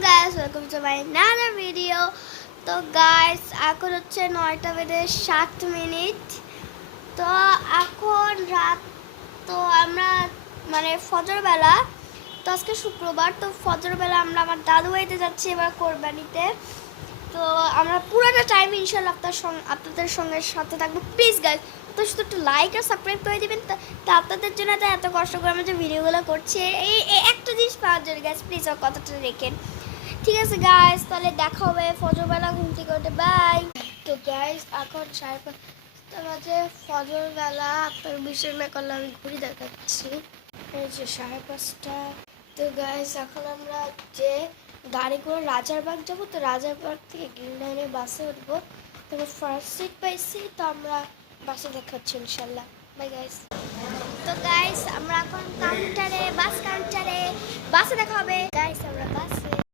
guys, welcome to my another video. তো guys এখন হচ্ছে 9:07। তো এখন রাত, তো আমরা মানে ফজরবেলা, তো আজকে শুক্রবার, তো ফজরবেলা আমরা আমার দাদু বাড়িতে যাচ্ছি এবার কোরবানিতে। তো আমরা পুরোটা টাইম ইনশাআল্লাহ আপনাদের সঙ্গে সাথে থাকবো। প্লিজ গাইস তো শুধু একটু লাইক আর সাবস্ক্রাইব করে দিবেন। তা আপনাদের জন্য তো এত কষ্ট করে আমরা যে ভিডিওগুলো করছি এই একটা জিনিস পাওয়ার জন্য গাইস, প্লিজ আর কথাটা রেখেন, ঠিক আছে গাইস? তাহলে দেখা হবে ফজরবেলা ঘুম থেকে উঠে। বাই। তো গাইস এখন 5:30 বাজে ফজরবেলা। আপনার বিশ্বাস না করলে আমি ঘুরি দেখাচ্ছি, এই যে 5:30। তো গাইস এখন আমরা যে গাড়ি করে রাজারবাগ যাবো, তো রাজারবাগ থেকে গ্রিন লাইনের বাসে উঠবো। তবে ফার্স্ট সিট পাইছি, তো আমরা বাসে দেখাচ্ছি ইনশাল্লাহ। Bye guys. তো গাইস আমরা এখন বাস কাউন্টারে বাসে দেখা হবে। গাইস আমরা বাস